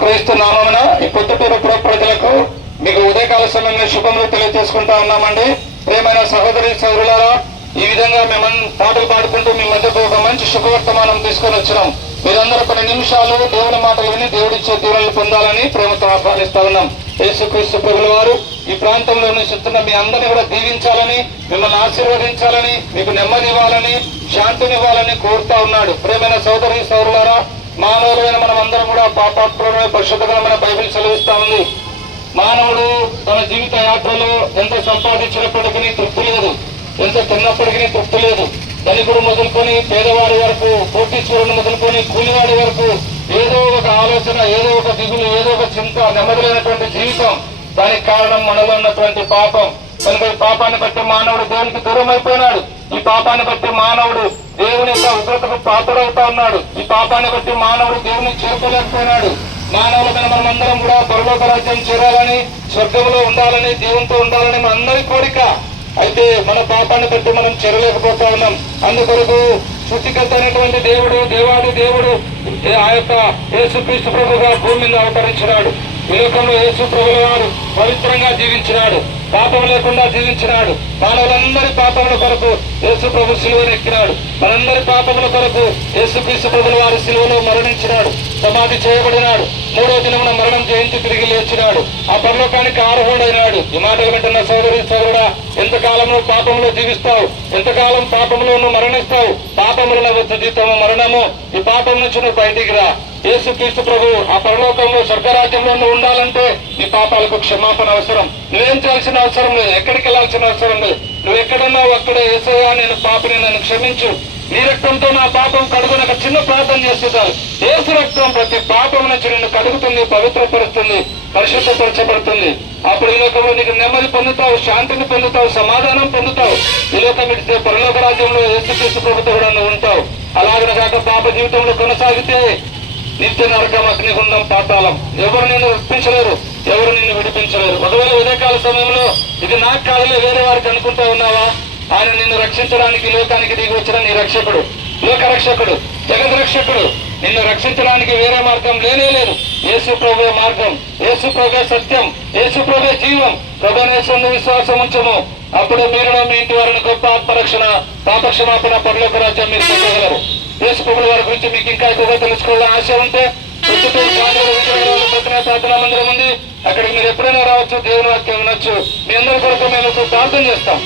క్రీస్తు నామమున ఈ పొద్దుటూరు పుర ప్రజలకు మీకు ఉదయకాల సమయంలో శుభములు తెలియజేసుకుంటా ఉన్నామండి. ప్రియమైన సహోదరి సోదరులారా, ఈ విధంగా మేము పాటలు పాడుకుంటూ మీ మధ్యకు ఒక మంచి శుభవర్తమానం తీసుకొని వచ్చినాం. మీరందరూ కొన్ని నిమిషాలు దేవుని మాటలు విని దేవుడిచ్చే దీవెనలు పొందాలని ప్రేమతో ఆహ్వానిస్తా ఉన్నాం. యేసుక్రీస్తు ప్రభుల వారు ఈ ప్రాంతంలో నివసిస్తున్న మీ అందరినీ కూడా దీవించాలని, మిమ్మల్ని ఆశీర్వదించాలని, మీకు నెమ్మది ఇవ్వాలని, శాంతినివ్వాలని కోరుతా ఉన్నాడు. ప్రియమైన సోదరి సోదరులారా, మానవులైన మనం అందరం కూడా పాపాత్మమైన పరిశుద్ధమైన బైబిల్ సెలవిస్తా ఉంది. మానవుడు తన జీవిత యాత్రలో ఎంత సంపాదించినప్పటికీ తృప్తి లేదు, ఎంత తిన్నప్పటికీ తృప్తి లేదు. ధనికుడు మొదలుకొని పేదవాడి వరకు, కోటీశ్వరుడు మొదలుకొని కూలివాడి వరకు ఏదో ఒక ఆలోచన, ఏదో ఒక దిగులు, ఏదో ఒక చింత, నెమ్మదిలేనటువంటి జీవితం. దానికి కారణం మనలో ఉన్నటువంటి పాపం. కనుక ఈ పాపాన్ని బట్టి మానవుడు దేవునికి దూరం అయిపోయినాడు. ఈ పాపాన్ని బట్టి మానవుడు దేవుని యొక్క ఉగ్రతకు పాత్రవుతా ఉన్నాడు. ఈ పాపాన్ని బట్టి మానవుడు దేవుని చేరుకోలేకపోయినాడు. మానవులమైన మనమందరం కూడా పరలోక రాజ్యం చేరాలని, స్వర్గంలో ఉండాలని, దేవునితో ఉండాలని మన అందరి కోరిక. అయితే మన పాపాన్ని బట్టి మనం చేరలేకపోతా ఉన్నాం. అందుకొరకు సృష్టికర్త అయినటువంటి దేవుడు, దేవాది దేవుడు ఆ యొక్క యేసుక్రీస్తు ప్రభుగా భూమి మీద అవతరించినాడు. ఈ లోకంలో యేసు ప్రభుల వారు పవిత్రంగా జీవించినాడు, పాపం లేకుండా జీవించినాడు. మానవులందరి పాపముల కొరకు యేసు ప్రభు సిలువను ఎక్కినాడు. మనందరి పాపముల కొరకు యేసుక్రీస్తు ప్రభుల వారు సిలువలో మరణించినాడు, సమాధి చేయబడినాడు. 3వ దినమున మరణం జయించి తిరిగి లేచినాడు, ఆ పరలోకానికి ఆరోహుడైనాడు. ఈ మాటలు వింటున్న సోదరి సోదరుడా, ఎంతకాలం పాపంలో జీవిస్తావు, ఎంతకాలం పాపంలో నువ్వు మరణిస్తావు? పాపముల వచ్చే జీతము మరణము. ఈ పాపం నుంచి నువ్వు బయటికి రా. యేసుక్రీస్తు ప్రభు ఆ పరలోకంలో స్వర్గరాజ్యంలో నువ్వు ఉండాలంటే నీ పాపాలకు క్షమాపణ అవసరం. నువ్వేం చేయాల్సిన అవసరం లేదు, ఎక్కడికి వెళ్లాల్సిన అవసరం లేదు. నువ్వు ఎక్కడున్నావు అక్కడే యేసయ్యా నేను పాపిని, నన్ను క్షమించు, నీ రక్తంతో నా పాపం కడుగుని ఒక చిన్న ప్రార్థన చేస్తుంటారు. యేసు రక్తం ప్రతి పాపం నుంచి నిన్ను కడుగుతుంది, పవిత్రపరుస్తుంది, పరిశుద్ధపరచబడుతుంది. అప్పుడు ఈ లోకంలో నీకు నెమ్మది పొందుతావు, శాంతిని పొందుతావు, సమాధానం పొందుతావు. ఈ లోకం విడితే పరలోక రాజ్యంలో యేసుక్రీస్తు ప్రభుతో కూడా నువ్వు ఉంటావు. అలాగనే కాక పాప జీవితంలో కొనసాగితే నిత్య నరకం, అగ్నిగుండం, పాతాళం. ఎవరు నిన్ను రక్షించలేరు, ఎవరు నిన్ను విడిపించలేరు. ఒకవేళ ఉదయకాల సమయంలో ఇది నాకు కాదులే వేరే వారికి అనుకుంటా ఉన్నావా? ఆయన నిన్ను రక్షించడానికి లోకానికి దిగి వచ్చిన నీ రక్షకుడు, లోక రక్షకుడు, జగద్ రక్షకుడు. నిన్ను రక్షించడానికి వేరే మార్గం లేనే లేదు. యేసు ప్రభువే మార్గం, యేసు ప్రభువే సత్యం, యేసు ప్రభువే జీవం. ప్రభునేశ్వరుని విశ్వాసం ఉంచము, అప్పుడు మీరు మీ ఇంటి వారిని గొప్ప ఆత్మరక్షణ, పాపక్షమాపణ, పరలోక రాజ్యం మీరు పొందగలరు. యేసు ప్రభుల వారి గురించి మీకు ఇంకా ఎక్కువగా తెలుసుకోవాలని ఆశ ఉంటే ప్రార్థనా మందిరం ఉంది, అక్కడికి మీరు ఎప్పుడైనా రావచ్చు, దేవుని వాక్యం వినొచ్చు. మీ అందరి కొరకు మేము ప్రార్థన చేస్తాం.